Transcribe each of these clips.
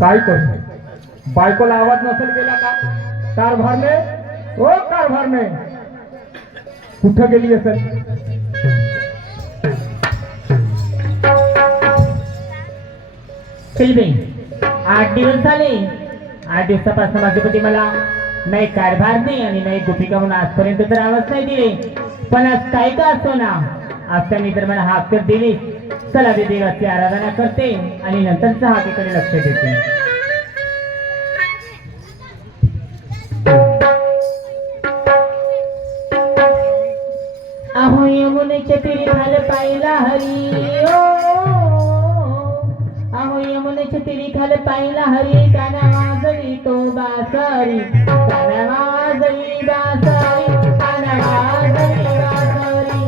काय करतो बायकोला आवाज नसेल गेला का? कारभारने ओ कारभारने कुठं गेली असेल? बाई 8 दिवस झाले. 8 दिवसापासून माझे पती मला नाही कारभार नाही आणि नाही गोपिका म्हणून आजपर्यंत तर आवाज नाही दिले. पण आज काय का असतो ना, आज त्यांनी तर मला हाक तर दिली. चला ते देवाची आराधना करते आणि नंतर चहाकडे लक्ष देते. अहो यमुनेच्या तीरी खाल पाहिला हरी ओ, अहो यमुनेच्या तीरी खाल पाहिला हरी. काना वाजवी तो बासरी, काना वाजवी बासरी, काना वाजवी बासरी.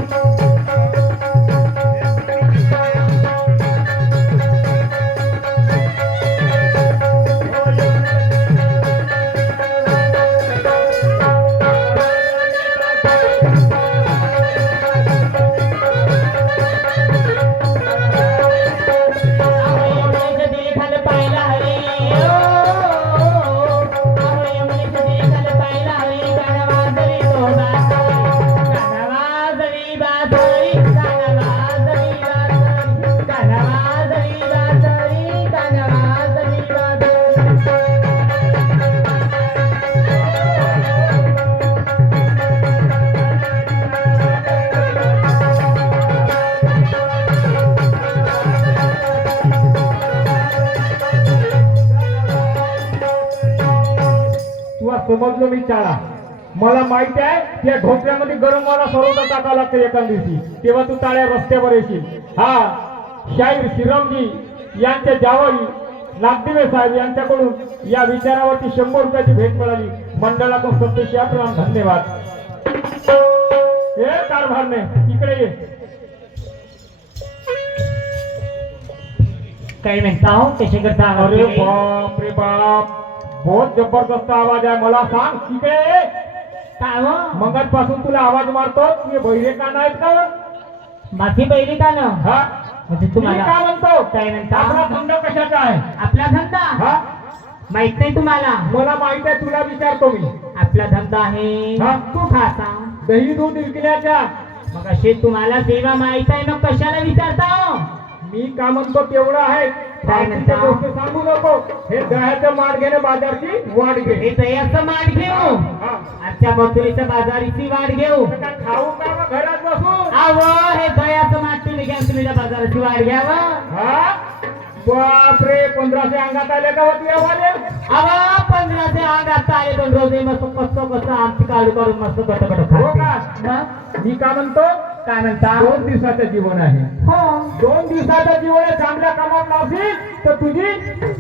समजलो मी चाळा. मला माहिती आहे त्या ढोकळ्यामध्ये गरम वाला सर्वता टाकावं लागतं एका दिवशी, तेव्हा तू टाळ्या रस्त्यावर येशील. हा शाहीर श्रीरामजी यांच्या जावई नागदिवे साहेब यांच्याकडून या विचारावरती 100 रुपयाची भेट मिळाली. मंडळाकडून सत्तेशी आपला धन्यवाद. हे कारभारने इकडे ये. काय म्हणता हो, कसे करता? अरे बाप रे बाप, बहुत जबरदस्त आवाज आहे. मला सांग तिकडे ये. काय हो? मगाचपासून तुला आवाज मारतो, तुझे बहिरे कान आहेत का? माझी पहिली का न? हा म्हणजे मी तुम्हाला काय म्हणतो? काय म्हणता? आपला धंदा कशाचा आहे? आपला धंदा हा माहित नाही तुम्हाला? मला माहित आहे, तुला विचारतो मी. आपला धंदा आहे हा? तू खासा दही दूध विकण्याच्या. मग असे तुम्हाला सेवा माहित आहे, मग कशाला विचारता हो? मी का म्हणतो तेवढं आहे. काय म्हणता? गोष्ट सांगू नको. हे दह्याचं माठ घेणे बाजारची वाट घे. हे दह्याचं माठ घेऊ, हा. आजच्या मथुरीच्या बाजारीची वाट घेऊ. आता काय खाऊ का मग घरात बसून? अव हे दह्याचं माठ तुम्ही घ्या, तुम्ही त्या बाजाराची वाट घ्यावं. हा बापरे, 1500 अंगात आले का होती आवाले? अव 15चे अंगात आले, पण रोज मस्त कसं आमची काढू काढून मस्त कट हो का? मी का म्हणतो, काय म्हणता? 2 दिवसाचं जीवन आहे. हो 2 दिवसाचं जीवन आहे. चांगल्या कामात लावशील तर तुझी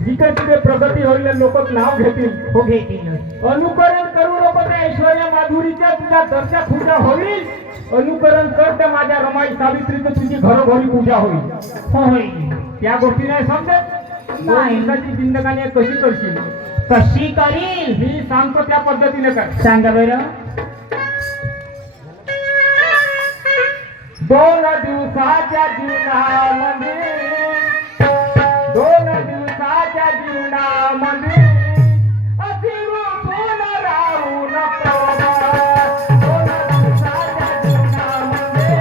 जिथे तिथे प्रगती होईल, लोक नाव घेतील. हो घेतील. अनुकरण करू नको त्या ऐश्वर्या माधुरीच्या, तुझ्या दर्शा पूजा होईल. अनुकरण कर त्या माझ्या रमाई सावित्रीचं, तुझी घरोघरी पूजा होईल. हो होईल. त्या गोष्टी नाही समजत. नाही. दिवसाची जिंदगानी कशी करशील? कशी करील मी सांगतो त्या पद्धतीने कर. सांगा बरं. 2 दिवसाच्या जीवनामध्ये, 2 दिवसाच्या जीवनामध्ये अति रुसून राहू नको. 2 दिवसाच्या जीवनामध्ये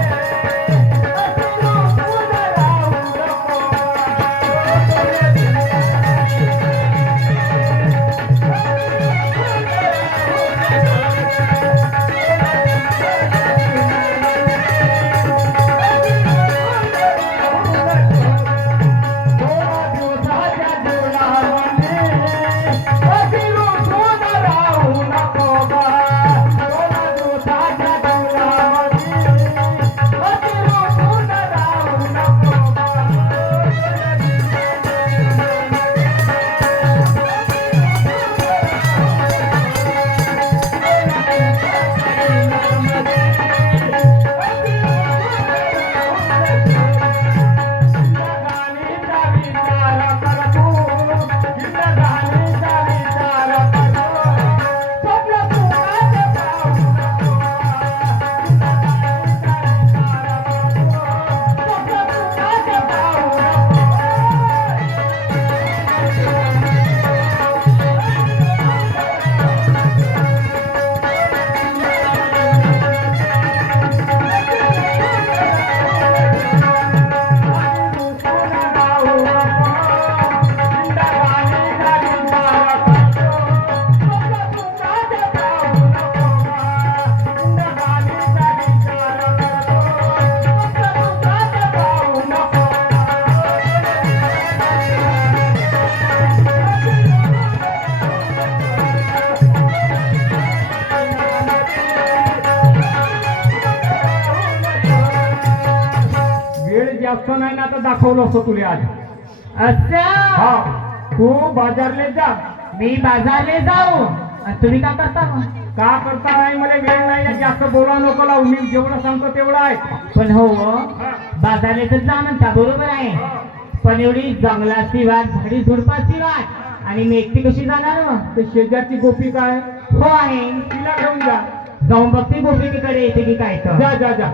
अति रुसून राहू नको. जास्त नाही ना, आता दाखवलं असतं तुला आज. असं हा, तू बाजारले जा. मी बाजारले जाऊ आणि तुम्ही काय करता मग? का करता नाही, मला वेळ नाही आहे, जास्त बोला नको लावू. मी जेवढं सांगतो तेवढं आहे. पण हो हा. बाजारले तर जा म्हणता, बरोबर आहे. पण एवढी जंगलाची वाट, झाडी झुडपाची वाट, आणि मी एकटी कशी जाणार मग? ते शेजारची गोपी काय हो आहे, तिला घेऊन जा. जाऊन बघते गोपिकेकडे येते की काय तर. जा जा जा.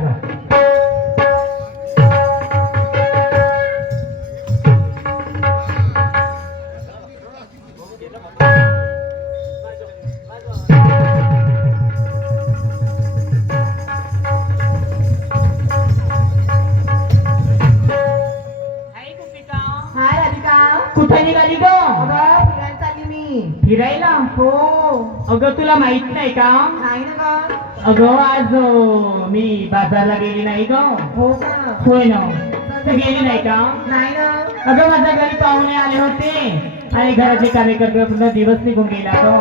हाय राधिका. कुठे निघाली ग? अगं फिरायला चालली मी. फिरायला? हो. अगं तुला माहित नाही का? नाही ना ग. अगं आज मी बाजारला गेली नाही ग. हो का? होय ना. तू गेली नाही का? नाही ना. अगं माझ्या घरी पाहुणे आले होते आणि घराचे कार्यक्रम पूर्ण दिवस निघून गेला ग.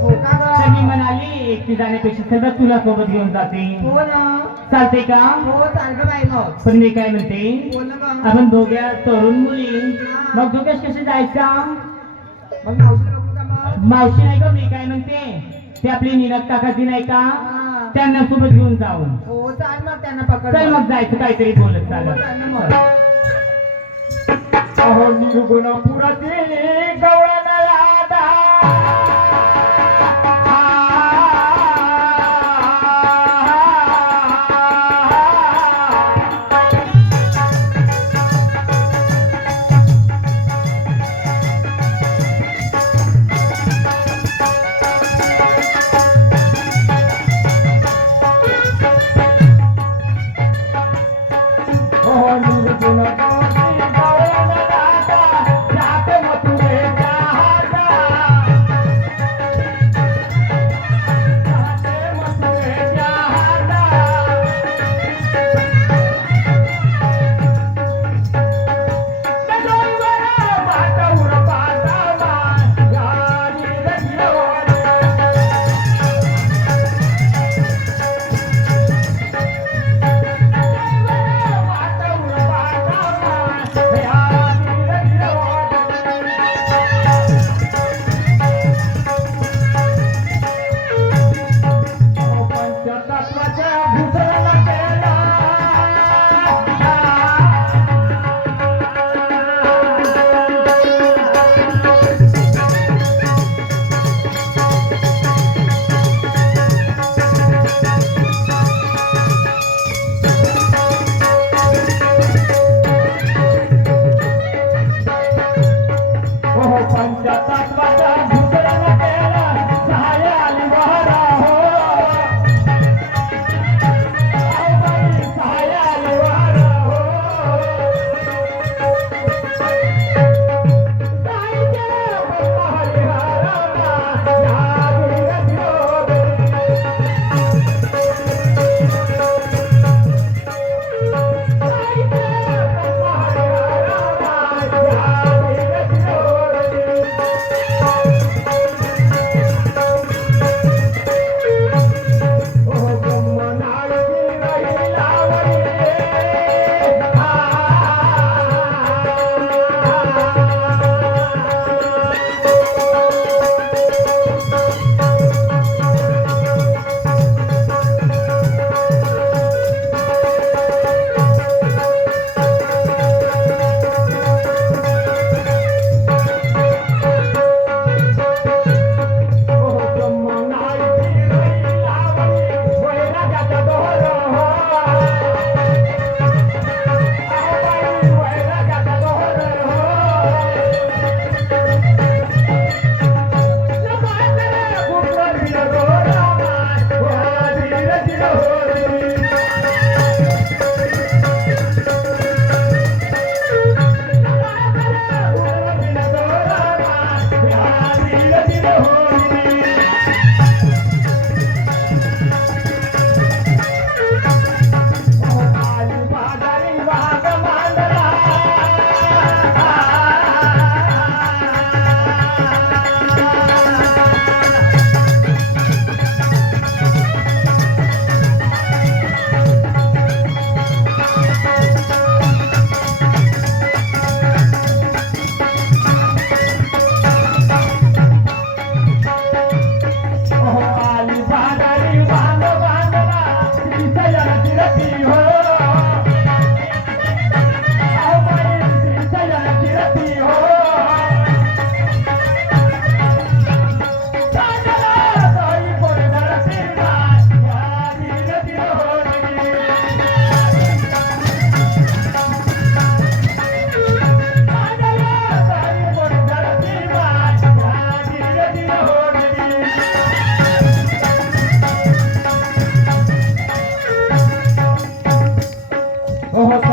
हो का तर मी ग? म्हणाली एकटी जाण्यापेक्षा सगळं तुला सोबत घेऊन जाते. हो ना. चालते का? हो चाल ग बाई मग. पण मी काय म्हणते, बोल ना ग. आपण दोघ्या तरुण मुली मग दोघ्याच कसे जायचा? मग मावशीला बघू का मग? मावशी नाही का, मी काय म्हणते, ते आपली नीरज काकाची नाही का, हा. त्यांना सोबत घेऊन जाऊन. हो चाल मग त्यांना पकड. चल मग जायचं काहीतरी बोलत हो, चालत. चाल ना मग. अहो निर्गुणपुराची गवळण राधा. निर्गुणपुराची गवळण राधा, जात मथुरा हो